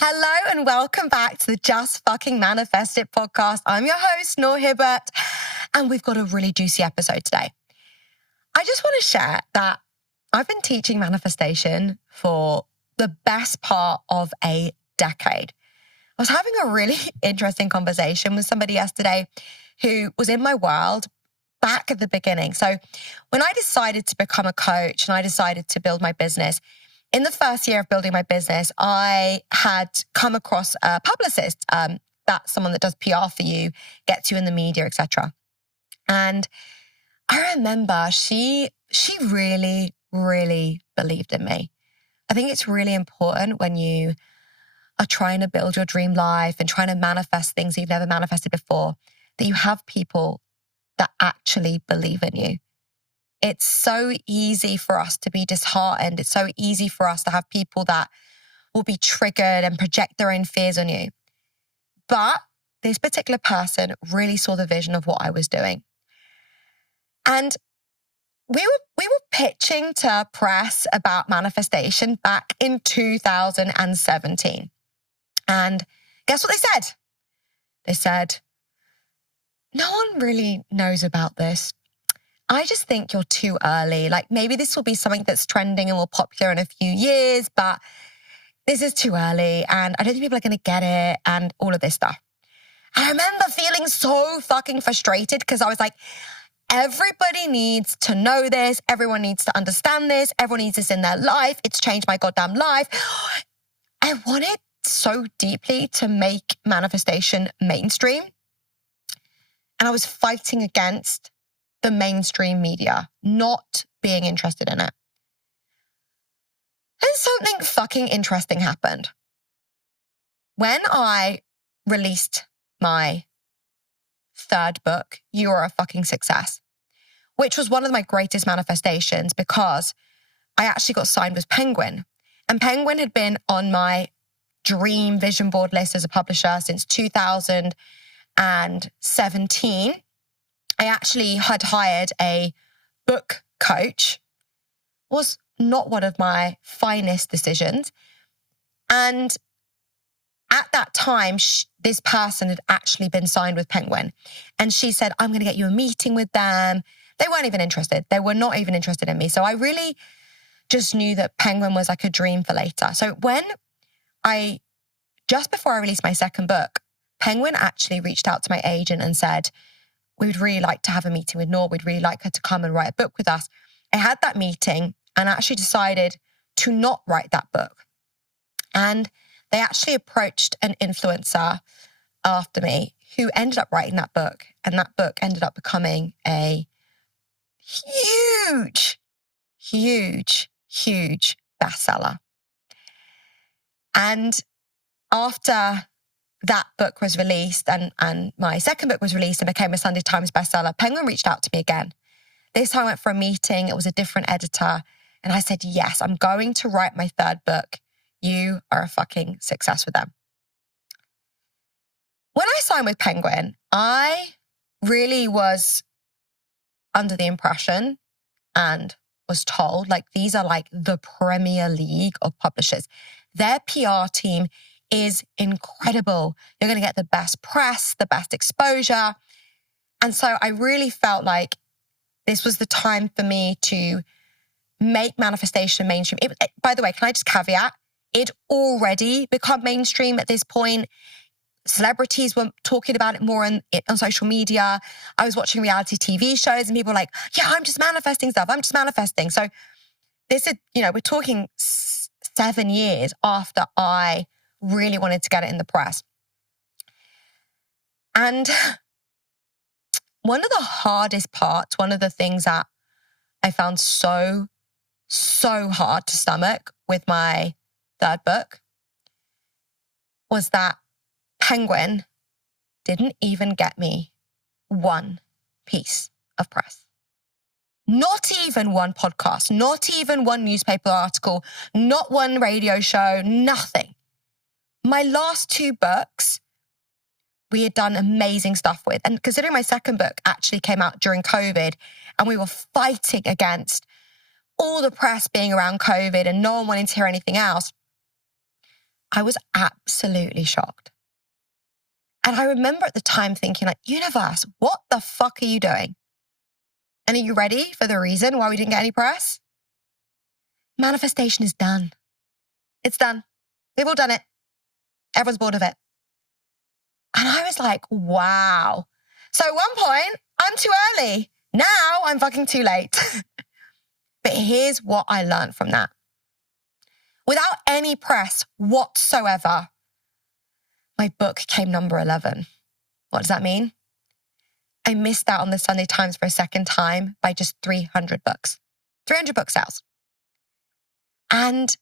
Hello and welcome back to the Just Fucking Manifest It podcast. I'm your host, Noor, and we've got a really juicy episode today. I just want to share that I've been teaching manifestation for the best part of a decade. I was having a really interesting conversation with somebody yesterday who was in my world back at the beginning. So when I decided to become a coach and I decided to build my business, in the first year of building my business, I had come across a publicist. That's someone that does PR for you, gets you in the media, etc. And I remember she really, really believed in me. I think it's really important when you are trying to build your dream life and trying to manifest things you've never manifested before, that you have people that actually believe in you. It's so easy for us to be disheartened. It's so easy for us to have people that will be triggered and project their own fears on you. But this particular person really saw the vision of what I was doing. And we were pitching to press about manifestation back in 2017. And guess what they said? They said, no one really knows about this. I just think you're too early. Like maybe this will be something that's trending and will popular in a few years, but this is too early and I don't think people are going to get it and all of this stuff. I remember feeling so fucking frustrated because I was like, everybody needs to know this. Everyone needs to understand this. Everyone needs this in their life. It's changed my goddamn life. I wanted so deeply to make manifestation mainstream. And I was fighting against the mainstream media not being interested in it. And something fucking interesting happened. When I released my third book, You Are a Fucking Success, which was one of my greatest manifestations because I actually got signed with Penguin. And Penguin had been on my dream vision board list as a publisher since 2017. I actually had hired a book coach. Was not one of my finest decisions. And at that time, this person had actually been signed with Penguin. And she said, I'm going to get you a meeting with them. They weren't even interested. They were not even interested in me. So I really just knew that Penguin was like a dream for later. So just before I released my second book, Penguin actually reached out to my agent and said, we would really like to have a meeting with Noor. We'd really like her to come and write a book with us. I had that meeting and actually decided to not write that book. And they actually approached an influencer after me who ended up writing that book. And that book ended up becoming a huge, huge, huge bestseller. And after that book was released and my second book was released and became a Sunday Times bestseller, Penguin reached out to me again. This time I went for a meeting. It was a different editor. And I said, yes, I'm going to write my third book. You Are a Fucking Success with them. When I signed with Penguin, I really was under the impression and was told, like, these are like the Premier League of publishers. Their PR team is incredible. You're going to get the best press, the best exposure. And so I really felt like this was the time for me to make manifestation mainstream. By the way, can I just caveat? It already become mainstream at this point. Celebrities were talking about it more on social media. I was watching reality TV shows and people were like, yeah, I'm just manifesting stuff. I'm just manifesting. So this is, we're talking 7 years after I really wanted to get it in the press. And one of the hardest parts, one of the things that I found so hard to stomach with my third book was that Penguin didn't even get me one piece of press. Not even one podcast, not even one newspaper article, not one radio show, nothing. My last 2 books, we had done amazing stuff with. And considering my second book actually came out during COVID and we were fighting against all the press being around COVID and no one wanting to hear anything else, I was absolutely shocked. And I remember at the time thinking like, universe, what the fuck are you doing? And are you ready for the reason why we didn't get any press? Manifestation is done. It's done. We've all done it. Everyone's bored of it. And I was like, wow. So at one point, I'm too early. Now I'm fucking too late. But here's what I learned from that. Without any press whatsoever, my book came number 11. What does that mean? I missed out on the Sunday Times for a second time by just 300 books. 300 book sales. And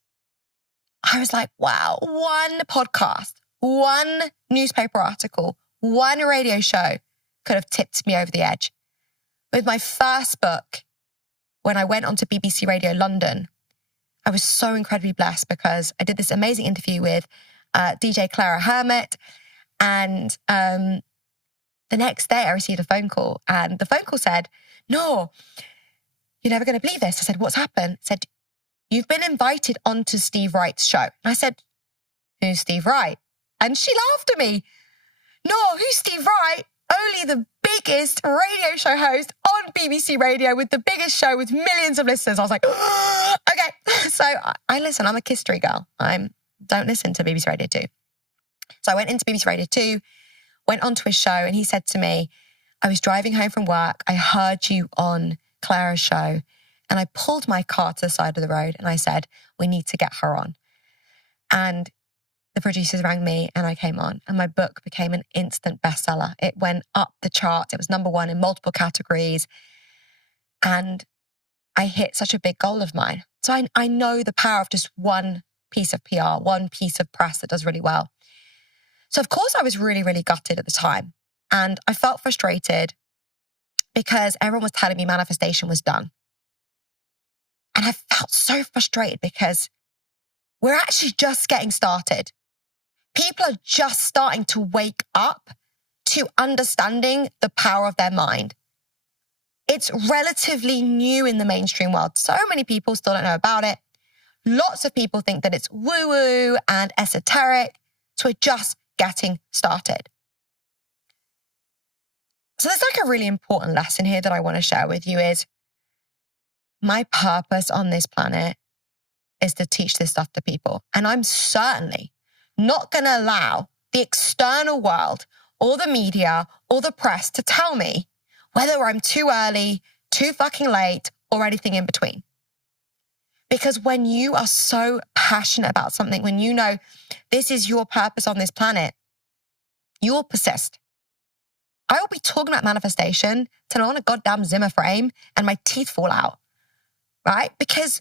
I was like, wow, one podcast, one newspaper article, one radio show could have tipped me over the edge. With my first book, when I went on to BBC Radio London, I was so incredibly blessed because I did this amazing interview with DJ Clara Hermit. And the next day I received a phone call, and the phone call said, "Noor, you're never going to believe this." I said, "What's happened?" It said, "You've been invited onto Steve Wright's show." And I said, "Who's Steve Wright?" And she laughed at me. "Noor, who's Steve Wright? Only the biggest radio show host on BBC Radio with the biggest show with millions of listeners." I was like, oh, okay. So I listen, I'm a history girl. Don't listen to BBC Radio 2. So I went into BBC Radio 2, went onto his show, and he said to me, "I was driving home from work. I heard you on Clara's show." And I pulled my car to the side of the road and I said, "We need to get her on." And the producers rang me and I came on, and my book became an instant bestseller. It went up the charts. It was number 1 in multiple categories. And I hit such a big goal of mine. So I know the power of just one piece of PR, one piece of press that does really well. So of course I was really, really gutted at the time. And I felt frustrated because everyone was telling me manifestation was done. And I felt so frustrated because we're actually just getting started. People are just starting to wake up to understanding the power of their mind. It's relatively new in the mainstream world. So many people still don't know about it. Lots of people think that it's woo-woo and esoteric. So we're just getting started. So there's like a really important lesson here that I want to share with you is my purpose on this planet is to teach this stuff to people. And I'm certainly not going to allow the external world or the media or the press to tell me whether I'm too early, too fucking late, or anything in between. Because when you are so passionate about something, when you know this is your purpose on this planet, you will persist. I will be talking about manifestation till I'm on a goddamn Zimmer frame and my teeth fall out, right? Because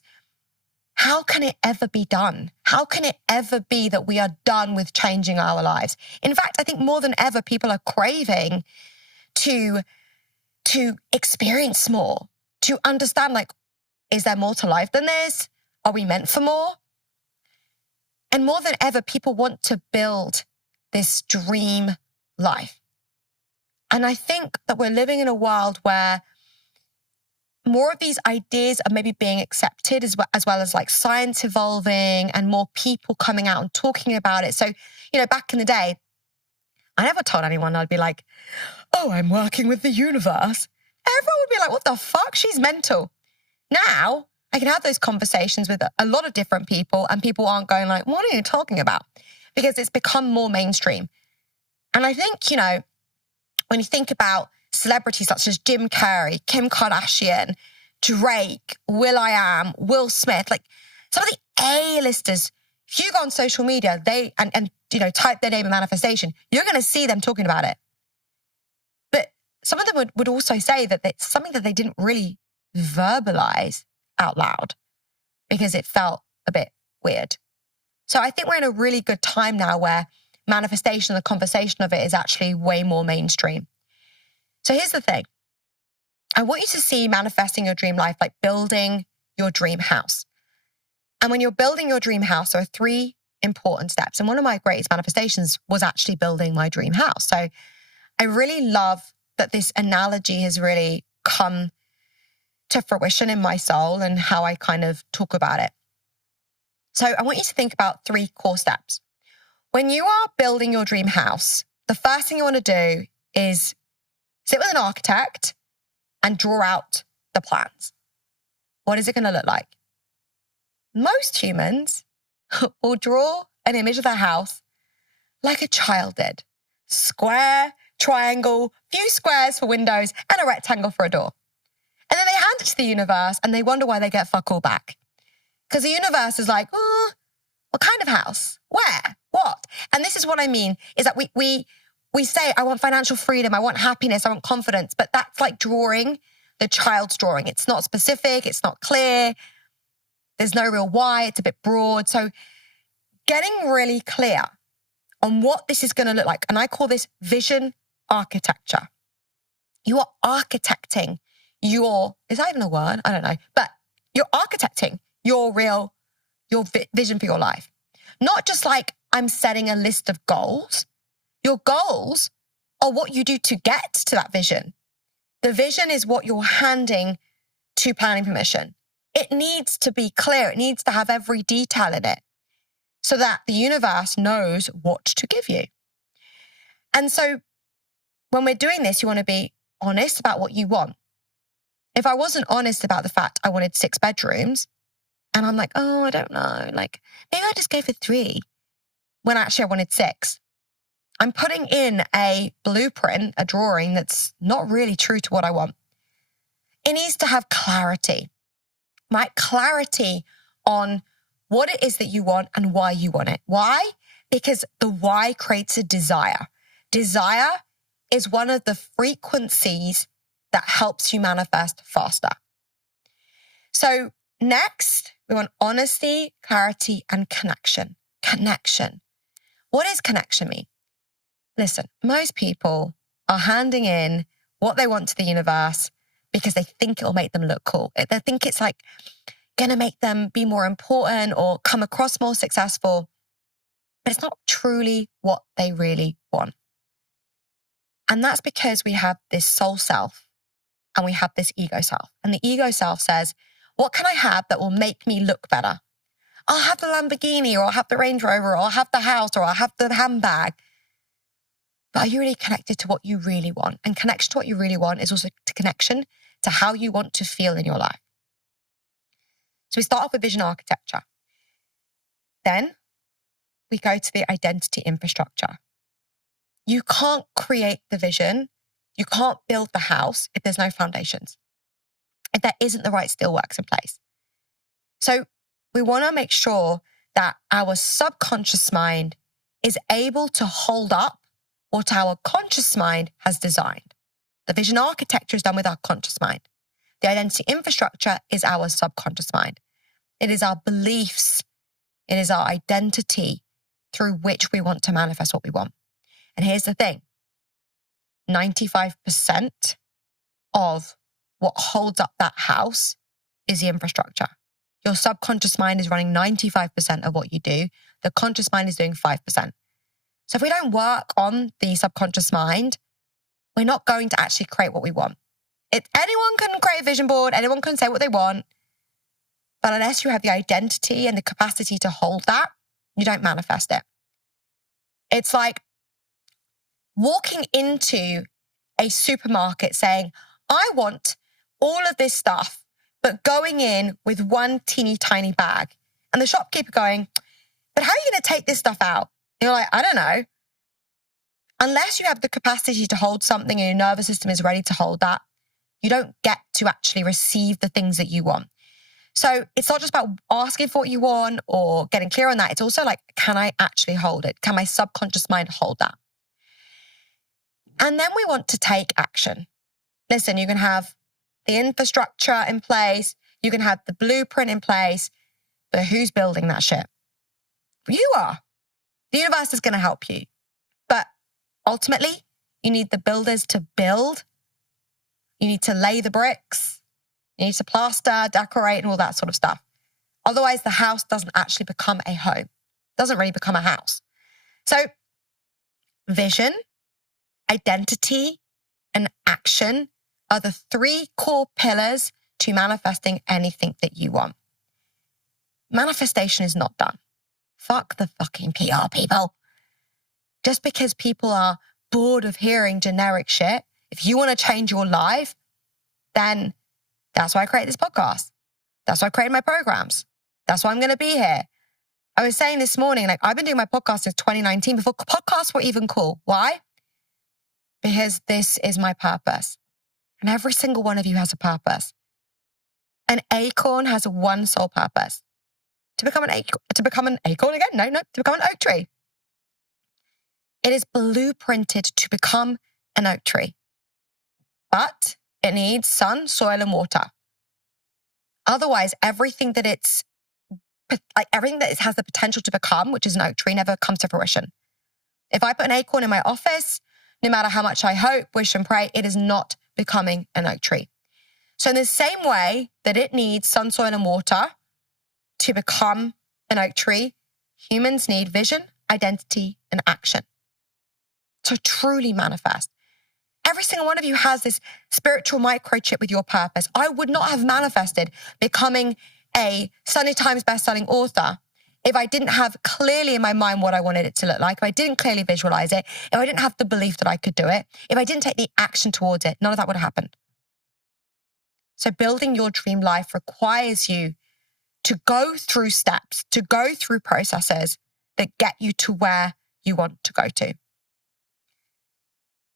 how can it ever be done? How can it ever be that we are done with changing our lives? In fact, I think more than ever, people are craving to experience more, to understand, like, is there more to life than this? Are we meant for more? And more than ever, people want to build this dream life. And I think that we're living in a world where more of these ideas are maybe being accepted as well as like science evolving and more people coming out and talking about it. So, back in the day, I never told anyone. I'd be like, "Oh, I'm working with the universe." Everyone would be like, "What the fuck? She's mental." Now, I can have those conversations with a lot of different people and people aren't going like, "What are you talking about?" Because it's become more mainstream. And I think, when you think about celebrities such as Jim Carrey, Kim Kardashian, Drake, will.i.am, Will Smith, like some of the A-listers, if you go on social media, and type their name in manifestation, you're going to see them talking about it. But some of them would also say that it's something that they didn't really verbalize out loud because it felt a bit weird. So I think we're in a really good time now where manifestation, the conversation of it is actually way more mainstream. So here's the thing. I want you to see manifesting your dream life like building your dream house. And when you're building your dream house, there are 3 important steps. And one of my greatest manifestations was actually building my dream house. So I really love that this analogy has really come to fruition in my soul and how I kind of talk about it. So I want you to think about 3 core steps. when you are building your dream house, the first thing you want to do is sit with an architect and draw out the plans. What is it going to look like? Most humans will draw an image of their house like a child did. Square, triangle, few squares for windows, and a rectangle for a door. And then they hand it to the universe and they wonder why they get fuck all back. Because the universe is like, oh, what kind of house? Where? What? And this is what I mean, is that we say, I want financial freedom, I want happiness, I want confidence, but that's like drawing the child's drawing. It's not specific, it's not clear, there's no real why, it's a bit broad. So getting really clear on what this is going to look like, and I call this vision architecture. You are architecting is that even a word? I don't know. But you're architecting your vision for your life. Not just like I'm setting a list of goals. Your goals are what you do to get to that vision. The vision is what you're handing to planning permission. It needs to be clear. It needs to have every detail in it so that the universe knows what to give you. And so when we're doing this, you want to be honest about what you want. If I wasn't honest about the fact I wanted 6 bedrooms, and I'm like, oh, I don't know, like maybe I just go for 3, when actually I wanted 6. I'm putting in a blueprint, a drawing that's not really true to what I want. It needs to have clarity, right? Clarity on what it is that you want and why you want it. Why? Because the why creates a desire. Desire is one of the frequencies that helps you manifest faster. So next, we want honesty, clarity, and connection. Connection. What does connection mean? Listen, most people are handing in what they want to the universe because they think it will make them look cool. They think it's like going to make them be more important or come across more successful, but it's not truly what they really want. And that's because we have this soul self and we have this ego self. And the ego self says, what can I have that will make me look better? I'll have the Lamborghini, or I'll have the Range Rover, or I'll have the house, or I'll have the handbag. But are you really connected to what you really want? And connection to what you really want is also to connection to how you want to feel in your life. So we start off with vision architecture. Then we go to the identity infrastructure. You can't create the vision. You can't build the house if there's no foundations, if there isn't the right steelworks in place. So we want to make sure that our subconscious mind is able to hold up what our conscious mind has designed. The vision architecture is done with our conscious mind. The identity infrastructure is our subconscious mind. It is our beliefs. It is our identity through which we want to manifest what we want. And here's the thing. 95% of what holds up that house is the infrastructure. Your subconscious mind is running 95% of what you do. The conscious mind is doing 5%. So if we don't work on the subconscious mind, we're not going to actually create what we want. Anyone can create a vision board, anyone can say what they want, but unless you have the identity and the capacity to hold that, you don't manifest it. It's like walking into a supermarket saying, I want all of this stuff, but going in with one teeny tiny bag. And the shopkeeper going, but how are you going to take this stuff out? And you're like, I don't know. Unless you have the capacity to hold something and your nervous system is ready to hold that, you don't get to actually receive the things that you want. So it's not just about asking for what you want or getting clear on that. It's also like, can I actually hold it? Can my subconscious mind hold that? And then we want to take action. Listen, you can have the infrastructure in place, you can have the blueprint in place, but who's building that shit? You are. The universe is going to help you. But ultimately, you need the builders to build. You need to lay the bricks. You need to plaster, decorate, and all that sort of stuff. Otherwise, the house doesn't actually become a home. It doesn't really become a house. So, vision, identity, and action are the 3 core pillars to manifesting anything that you want. Manifestation is not done. Fuck the fucking PR people. just because people are bored of hearing generic shit. If you want to change your life, then that's why I created this podcast. That's why I created my programs. That's why I'm going to be here. I was saying this morning, like, I've been doing my podcast since 2019, before podcasts were even cool. Why? Because this is my purpose. And every single one of you has a purpose. An acorn has one sole purpose. To become an acorn again? No, to become an oak tree. It is blueprinted to become an oak tree. But it needs sun, soil, and water. Otherwise, everything that it has the potential to become, which is an oak tree, never comes to fruition. If I put an acorn in my office, no matter how much I hope, wish, and pray, it is not becoming an oak tree. So in the same way that it needs sun, soil, and water to become an oak tree, humans need vision, identity, and action to truly manifest. Every single one of you has this spiritual microchip with your purpose. I would not have manifested becoming a Sunday Times bestselling author if I didn't have clearly in my mind what I wanted it to look like, if I didn't clearly visualize it, if I didn't have the belief that I could do it, if I didn't take the action towards it, none of that would have happened. So building your dream life requires you to go through steps, to go through processes that get you to where you want to go to.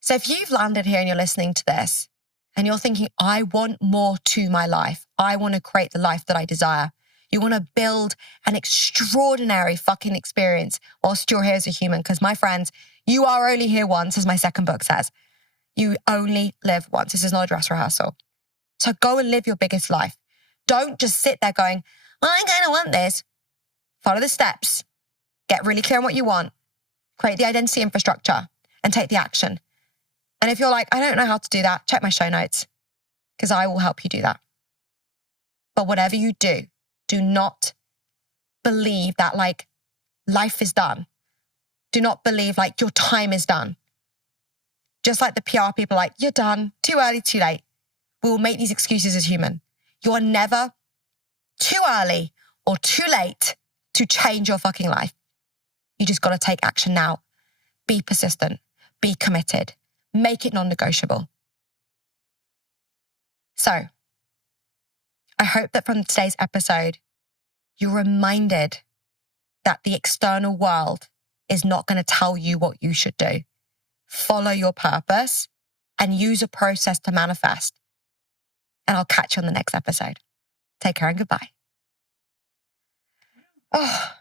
So if you've landed here and you're listening to this and you're thinking, I want more to my life. I want to create the life that I desire. You want to build an extraordinary fucking experience whilst you're here as a human. Because my friends, you are only here once, as my second book says. You only live once. This is not a dress rehearsal. So go and live your biggest life. Don't just sit there going, well, I kind of want this. Follow the steps. Get really clear on what you want. Create the identity infrastructure and take the action. And if you're like, I don't know how to do that, check my show notes because I will help you do that. But whatever you do, do not believe that like life is done. Do not believe like your time is done. Just like the PR people are like, you're done, too early, too late. We will make these excuses as human. You are never too early or too late to change your fucking life. You just got to take action now. Be persistent. Be committed. Make it non-negotiable. So, I hope that from today's episode, you're reminded that the external world is not going to tell you what you should do. Follow your purpose and use a process to manifest. And I'll catch you on the next episode. Take care and goodbye. Oh.